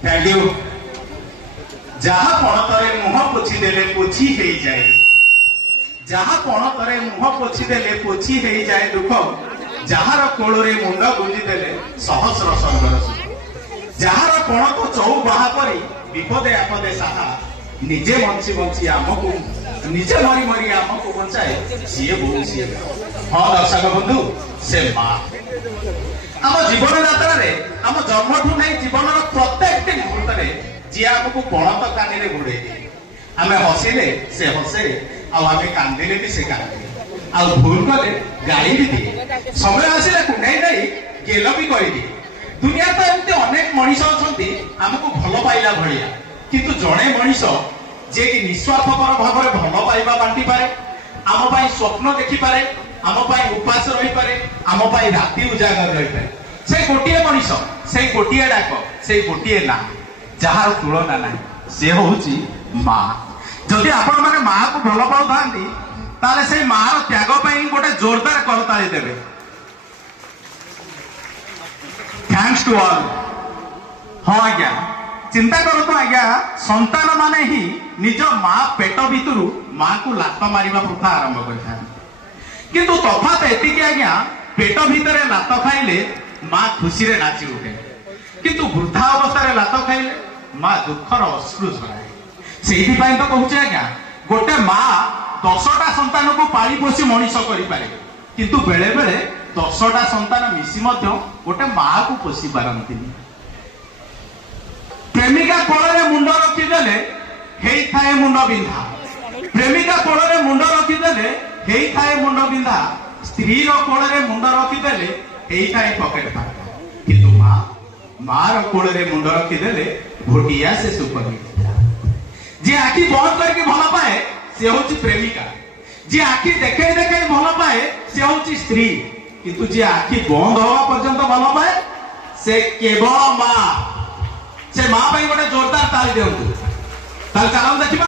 Thank you. जहा पणतरे मुह पोछि देले पोछि हेई जाए, जहा पणतरे मुह पोछि देले पोछि हेई जाए दुख, जहार कोଳରେ मुंड गुंजी देले सहस्र स्वर्गर सुख, जहार पणत चौबाहा परि विपदे आपदे साहा, निजे बंची बंची आमको निजे मरी मरी आमको बंचाए सीए बहु सीए। हाँ दर्शक बंधु, से माँ आम जीवन यात्रा रे आम जन्मठू नहीं जीवन प्रत्येक मुहूर्त जी आमको पणत कानी घोड़े आम हसिले से हसे, आम कांदिले भी से कांदे, आ भूल कले गाड़ी भी दिए, समय आसिले कुंडाई नहीं गेल भी करदिए। दुनिया तो एमती अनेक मनीष अच्छा आमको भल पाइला भाया, किंतु जड़े मनीष जे कि निस्वार्थपर भाव में भल पाइबा बांटी पारे, आम पाई स्वप्न देखि पारे, आम पाई उपास रही पारे, आम पाई राति उजागर रही पारे, से गोटे मनीष, से गोटे डाक, से गोटे ना जार तुलना ना, से होउची माँ। जदि आपण माने माँ को भल पाउथांती ताले से माँ त्याग पाई गोटे जोरदार करताली देबे। Thanks to all. हाँ आज्ञा, चिंता करतु आज्ञा, संतान माने ही निज माँ पेट भितरु माँ को लात मारिबा प्रथा आरंभ करता, किंतु तफात एतिके आज्ञा, पेट भितरे लात खाइले माँ खुशी रे नाची उठे, किंतु वृद्धा अवस्था लात खाइले माँ दुखर अश्रु झराए। सेही पई तो कहूचे आज्ञा, गोटे माँ 10टा संतान को पाली पोषी मनीष करि पारे, किंतु बेले बेले 10टा संतान मिसी मध्य गोटे माँ को पोषी पारंतिनी। प्रेमिका कोଳରେ मुंड रखिदेले हेई थाए मुंड बिंधा, प्रेमिका कोଳରେ मुंड रखिदेले हेई थाए मुंड बिंधा, स्त्री रो कोଳରେ मुंड रखिदेले हेई थाए पकेट फाटा, किंतु माँ मार कोଳରେ मुंड रखिदेले घोटिया से सुख मिलता। जे आखि बंद करके भल पाए से होची प्रेमिका, जे आखि देखे देखे भल पाए से होची स्त्री, किंतु जे आखि बंद होगा पर्यंत भल पाए से केवल माँ। से माँ गोटे जोरदार ताली दिंतु, चलो देखिए।